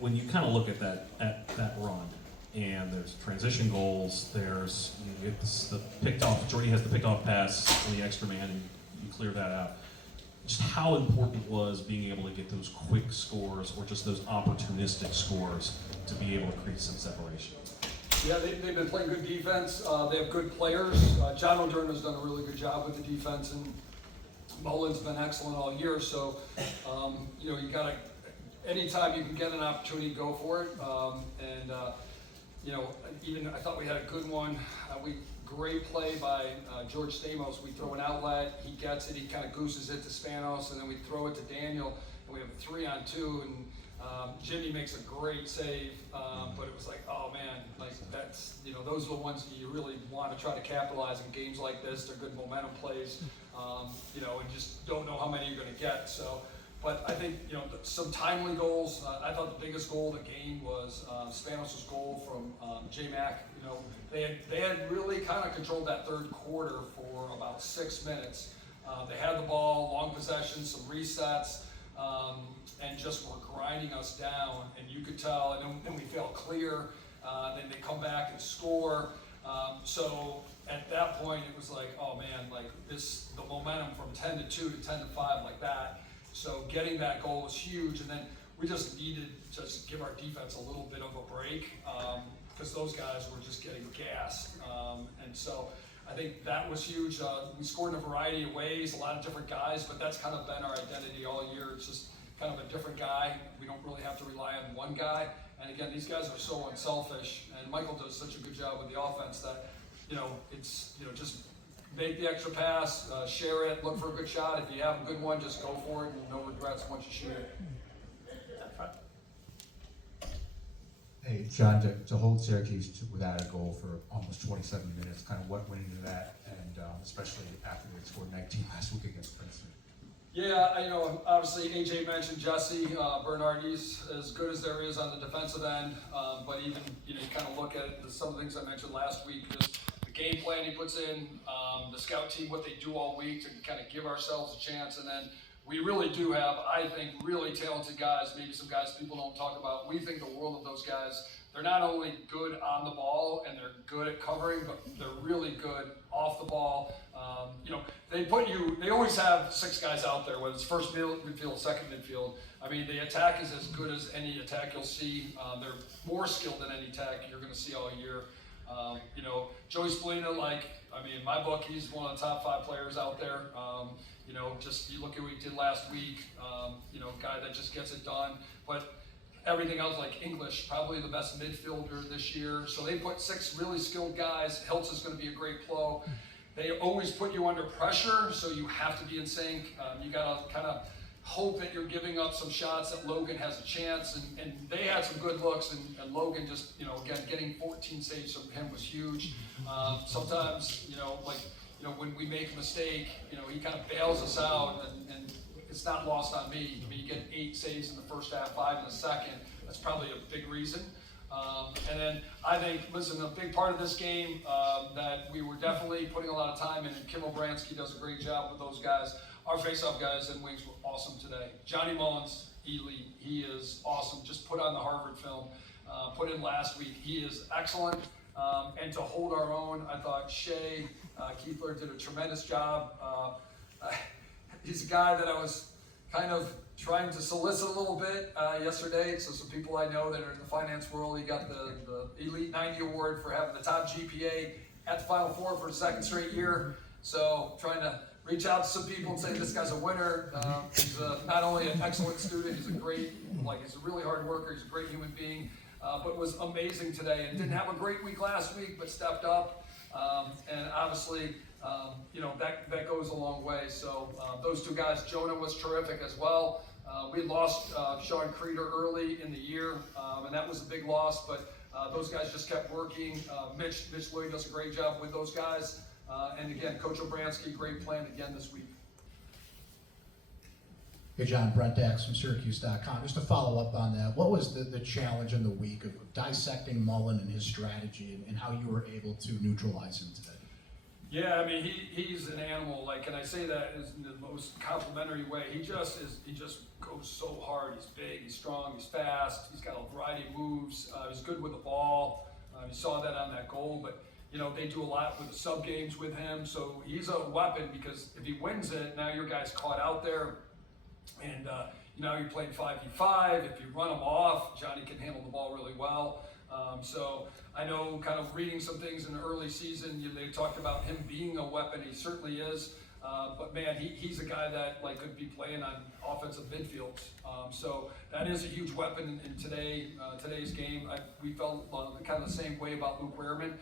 when you kind of look at that run, and there's transition goals, there's it's the picked off. Jordy has the picked off pass on the extra man, and you clear that out. Just how important was being able to get those quick scores or just those opportunistic scores to be able to create some separation? Yeah, they've been playing good defense. They have good players. John O'Durn's done a really good job with the defense, and Mullen's been excellent all year. So, you got to, anytime you can get an opportunity, go for it. Even I thought we had a good one. Great play by George Stamos. We throw an outlet, he gets it, he kind of gooses it to Spanos, and then we throw it to Daniel, and we have a 3-on-2, and Jimmy makes a great save, but it was like, oh man, like that's, those are the ones that you really want to try to capitalize in games like this. They're good momentum plays, and just don't know how many you're going to get. So, but I think, some timely goals. I thought the biggest goal of the game was Spanos' goal from J-Mac. They had really kind of controlled that third quarter for about 6 minutes. They had the ball, long possession, some resets, and just were grinding us down. And you could tell, and then we felt clear. Then they come back and score. So at that point, it was like, oh man, like the momentum from 10-2 to 10-5 like that. So getting that goal was huge, and then we just needed to just give our defense a little bit of a break because those guys were just getting gassed. And so I think that was huge. We scored in a variety of ways, a lot of different guys, but that's kind of been our identity all year. It's just kind of a different guy. We don't really have to rely on one guy. And again, these guys are so unselfish, and Michael does such a good job with the offense that, it's, just make the extra pass, share it, look for a good shot. If you have a good one, just go for it, and no regrets once you shoot it. Hey, John, to hold Syracuse without a goal for almost 27 minutes, kind of what went into that, and especially after they scored 19 last week against Princeton? Yeah, obviously AJ mentioned Jesse Bernard. He's as good as there is on the defensive end, but even, you kind of look at some of the things I mentioned last week, just the game plan he puts in, the scout team, what they do all week to kind of give ourselves a chance, and then we really do have, I think, really talented guys, maybe some guys people don't talk about. We think the world of those guys. They're not only good on the ball and they're good at covering, but they're really good off the ball. They always have 6 guys out there, whether it's first midfield, second midfield. I mean, the attack is as good as any attack you'll see. They're more skilled than any attack you're going to see all year. Joey Spallina, in my book, he's one of the top 5 players out there. Just you look at what he did last week, guy that just gets it done. But everything else, like English, probably the best midfielder this year. So they put 6 really skilled guys. Hiltz is going to be a great flow. They always put you under pressure, so you have to be in sync. You got to kind of hope that you're giving up some shots that Logan has a chance. And they had some good looks, and Logan just, again, getting 14 saves from him was huge. Sometimes, when we make a mistake, he kind of bails us out, and it's not lost on me. I mean, you get 8 saves in the first half, 5 in the second. That's probably a big reason. And then I think, listen, a big part of this game that we were definitely putting a lot of time in, and Kim Obransky does a great job with those guys. Our face-off guys and wings were awesome today. Johnny Mullins, elite. He is awesome. Just put on the Harvard film, put in last week. He is excellent. And to hold our own, I thought Shea Keithler did a tremendous job. He's a guy that I was kind of trying to solicit a little bit yesterday. So some people I know that are in the finance world, he got the Elite 90 award for having the top GPA at the Final Four for the 2nd straight year. So trying to reach out to some people and say this guy's a winner. He's not only an excellent student, he's a really hard worker. He's a great human being, but was amazing today and didn't have a great week last week, but stepped up. And obviously, that goes a long way. So those 2 guys, Jonah was terrific as well. We lost Sean Creeder early in the year, and that was a big loss, but those guys just kept working. Mitch Lloyd does a great job with those guys. And again, Coach Obransky, great plan again this week. Hey John, Brent Dax from Syracuse.com. Just to follow up on that, what was the challenge in the week of dissecting Mullen and his strategy and how you were able to neutralize him today? Yeah, I mean, he's an animal, like, and I say that in the most complimentary way. He just goes so hard. He's big, he's strong, he's fast, he's got a variety of moves, he's good with the ball. You saw that on that goal, but you know, they do a lot with the sub games with him, so he's a weapon because if he wins it, now your guy's caught out there, and now you're playing 5v5. If you run him off, Johnny can handle the ball really well. So I know, kind of reading some things in the early season, they talked about him being a weapon. He certainly is. But man, he's a guy that like could be playing on offensive midfields. So that is a huge weapon in today's game. We felt kind of the same way about Luke Wehrman.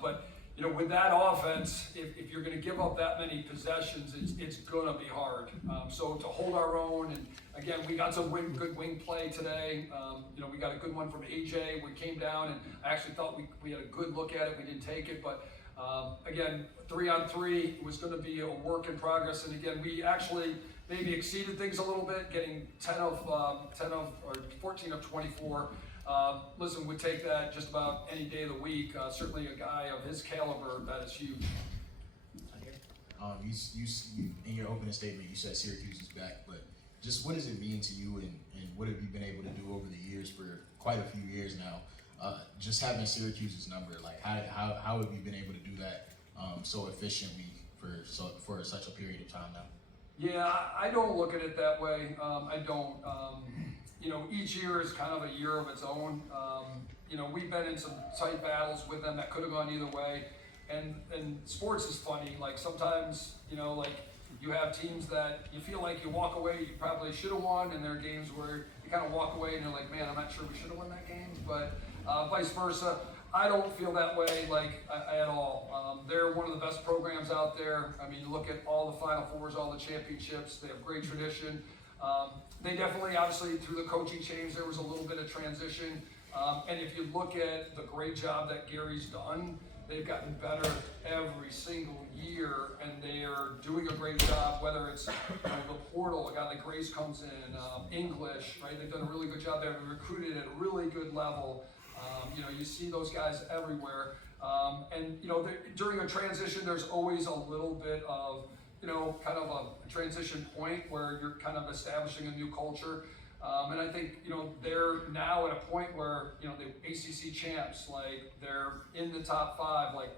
But you know, with that offense, if you're going to give up that many possessions, it's going to be hard. So to hold our own, and again, we got some good wing play today. You know, we got a good one from AJ. We came down, and I actually thought we had a good look at it. We didn't take it, but again, 3-on-3 was going to be a work in progress. And again, we actually maybe exceeded things a little bit, getting 14 of 24. Listen, we'd take that just about any day of the week. Certainly a guy of his caliber, that is huge. You in your opening statement, you said Syracuse is back, but just what does it mean to you, and what have you been able to do over the years for quite a few years now? Just having Syracuse's number, like how have you been able to do that so efficiently for such a period of time now? Yeah, I don't look at it that way. I don't. You know, each year is kind of a year of its own. You know, we've been in some tight battles with them that could have gone either way. And sports is funny. Like sometimes, you know, like you have teams that you feel like you walk away, you probably should have won, and there are games where you kind of walk away and you're like, man, I'm not sure we should have won that game. But vice versa, I don't feel that way at all. They're one of the best programs out there. I mean, you look at all the Final Fours, all the championships. They have great tradition. They definitely, obviously, through the coaching change, there was a little bit of transition. And if you look at the great job that Gary's done, they've gotten better every single year, and they are doing a great job, whether it's the portal, a guy like Grace comes in, English, right? They've done a really good job there. They've recruited at a really good level. You know, you see those guys everywhere. And, you know, during a transition, there's always a little bit of, you know, kind of a transition point where you're kind of establishing a new culture. And I think, you know, they're now at a point where, you know, the ACC champs, like they're in the top 5, like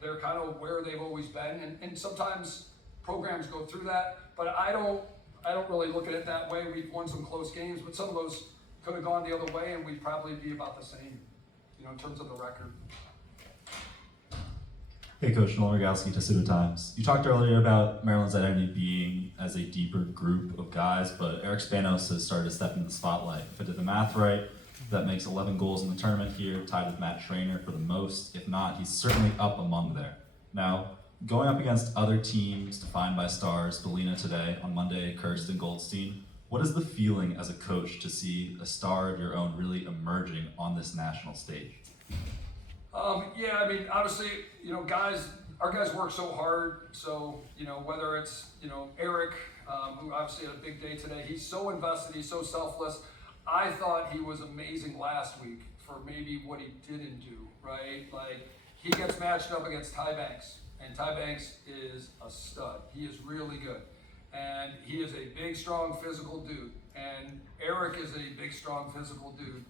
they're kind of where they've always been. And sometimes programs go through that, but I don't really look at it that way. We've won some close games, but some of those could have gone the other way, and we'd probably be about the same, you know, in terms of the record. Hey Coach, Nolan Rogalski, Tesuto Times. You talked earlier about Maryland's identity being as a deeper group of guys, but Eric Spanos has started to step into the spotlight. If I did the math right, that makes 11 goals in the tournament here, tied with Matt Schrainer for the most. If not, he's certainly up among there. Now, going up against other teams defined by stars, Belina today, on Monday, Kirsten Goldstein, what is the feeling as a coach to see a star of your own really emerging on this national stage? Yeah, I mean, obviously, you know, our guys work so hard. So, you know, whether it's, you know, Eric, who obviously had a big day today, he's so invested, he's so selfless. I thought he was amazing last week for maybe what he didn't do, right? Like, he gets matched up against Ty Banks, and Ty Banks is a stud. He is really good. And he is a big, strong, physical dude. And Eric is a big, strong, physical dude.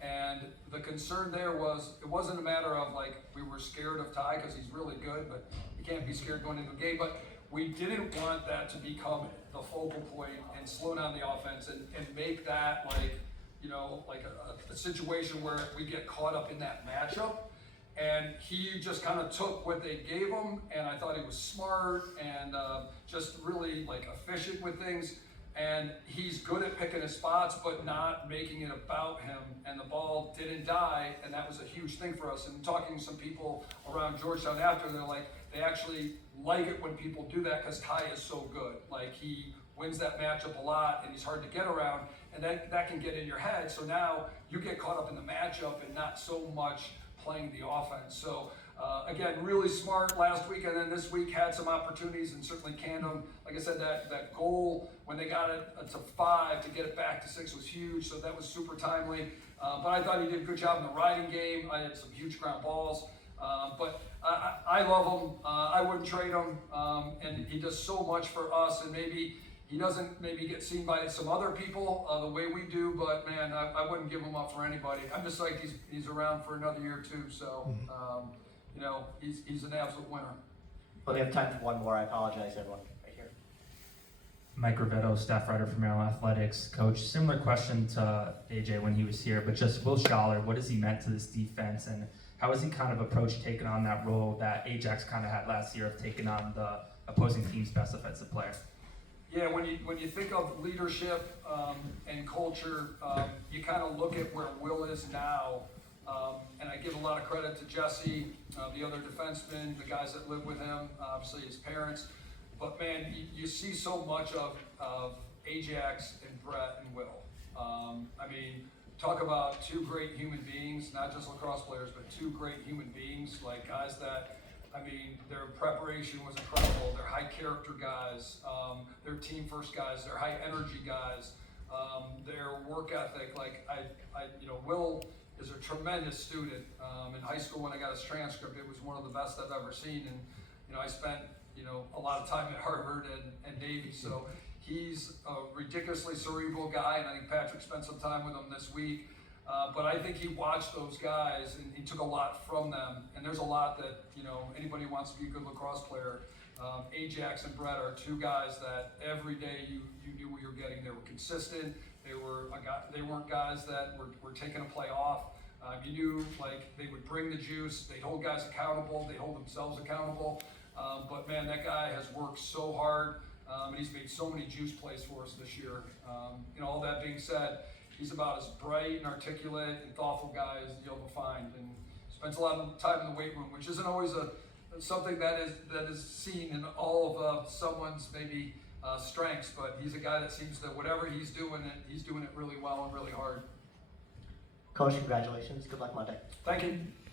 And the concern there was, it wasn't a matter of like, we were scared of Ty because he's really good, but you can't be scared going into a game. But we didn't want that to become the focal point and slow down the offense and make that like, you know, like a situation where we get caught up in that matchup. And he just kind of took what they gave him, and I thought he was smart and just really like efficient with things. And he's good at picking his spots, but not making it about him. And the ball didn't die, and that was a huge thing for us. And talking to some people around Georgetown after, they're like, they actually like it when people do that because Ty is so good. Like, he wins that matchup a lot, and he's hard to get around, and that can get in your head. So now you get caught up in the matchup and not so much playing the offense. So again, really smart last week, and then this week had some opportunities and certainly canned them. Like I said, that goal when they got it to 5 to get it back to 6 was huge, so that was super timely. But I thought he did a good job in the riding game. I had some huge ground balls. But I love him. I wouldn't trade him, and he does so much for us. And maybe he doesn't maybe get seen by some other people the way we do. But man, I wouldn't give him up for anybody. I'm just like he's around for another year too. So you know, he's an absolute winner. Well, we have time for one more. I apologize, everyone. Right here. Mike Rivetto, staff writer for Maryland Athletics. Coach, similar question to AJ when he was here, but just Will Schaller, what has he meant to this defense, and how has he kind of approached taking on that role that Ajax kind of had last year of taking on the opposing team's best offensive player? Yeah, when you think of leadership and culture, you kind of look at where Will is now, and I give a lot of credit to Jesse, the other defensemen, the guys that live with him, obviously his parents. But man, you see so much of Ajax and Brett and Will. I mean, talk about two great human beings, not just lacrosse players, but two great human beings, like guys that, I mean, their preparation was incredible. They're high character guys. They're team first guys. They're high energy guys. Their work ethic, like you know, Will is a tremendous student. In high school, when I got his transcript, it was one of the best I've ever seen. And you know, I spent a lot of time at Harvard and Navy, so he's a ridiculously cerebral guy, and I think Patrick spent some time with him this week. But I think he watched those guys and he took a lot from them. And there's a lot that, anybody who wants to be a good lacrosse player, Ajax and Brett are two guys that every day you knew what you were getting. They were consistent. They weren't guys that were taking a play off. You knew like they would bring the juice. They'd hold guys accountable. They'd hold themselves accountable. But man, that guy has worked so hard. And he's made so many juice plays for us this year. All that being said, he's about as bright and articulate and thoughtful guy as you'll ever find, and spends a lot of time in the weight room, which isn't always something that is seen in all of someone's maybe strengths. But he's a guy that seems that whatever he's doing it really well and really hard. Coach, congratulations. Good luck Monday. Thank you.